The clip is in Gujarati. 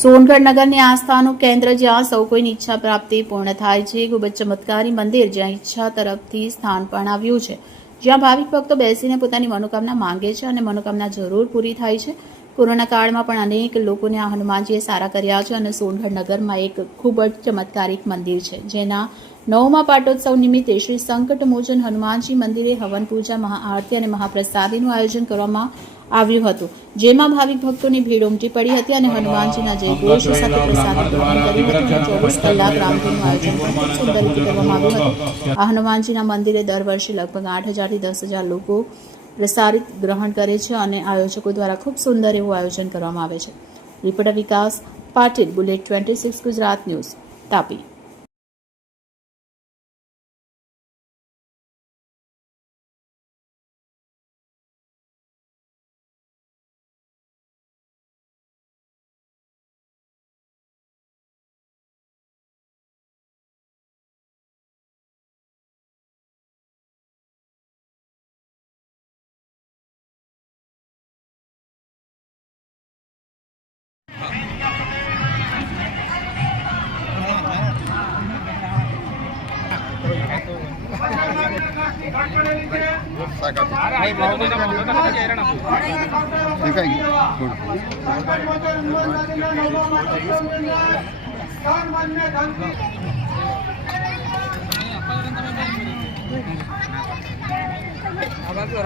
સોનગઢ નગરની આસ્થાનું કેન્દ્ર જ્યાં સૌ કોઈની ઈચ્છા પ્રાપ્તિ પૂર્ણ થાય છે. ખૂબ જ ચમત્કારી મંદિર જ્યાં ઈચ્છા તરફથી સ્થાન પણ આવ્યું છે, જ્યાં ભાવિક ભક્તો બેસીને પોતાની મનોકામના માંગે છે અને મનોકામના જરૂર પૂરી થાય છે. કોરોના કાળમાં પણ અનેક લોકોને આ હનુમાનજીએ સારા કર્યા છે અને સોનગઢ નગરમાં એક ખૂબ જ ચમત્કારિક મંદિર છે, જેના 9મા પાટોત્સવ નિમિત્તે શ્રી સંકટ મોચન હનુમાનજી મંદિરે હવન પૂજા, મહાઆરતી અને મહાપ્રસાદીનું આયોજન કરવામાં આવ્યું હતું, જેમાં ભાવિક ભક્તોની ભીડ ઉમટી પડી હતી અને હનુમાનજીના જયઘોષ સાથે પ્રસાદી ગ્રહણ કર્યું હતું અને 24 કલાક રામધૂનનું આયોજન પણ ખૂબ સુંદર રીતે કરવામાં આવ્યું હતું. આ હનુમાનજીના મંદિરે દર વર્ષે લગભગ 8,000 થી 10,000 લોકો પ્રસારિત ગ્રહણ કરે છે અને આયોજકો દ્વારા ખૂબ સુંદર એવું આયોજન કરવામાં આવે છે. રિપોર્ટર વિકાસ પાટીલ, બુલેટ 26 ગુજરાત ન્યૂઝ, તાપી. આ બાજુ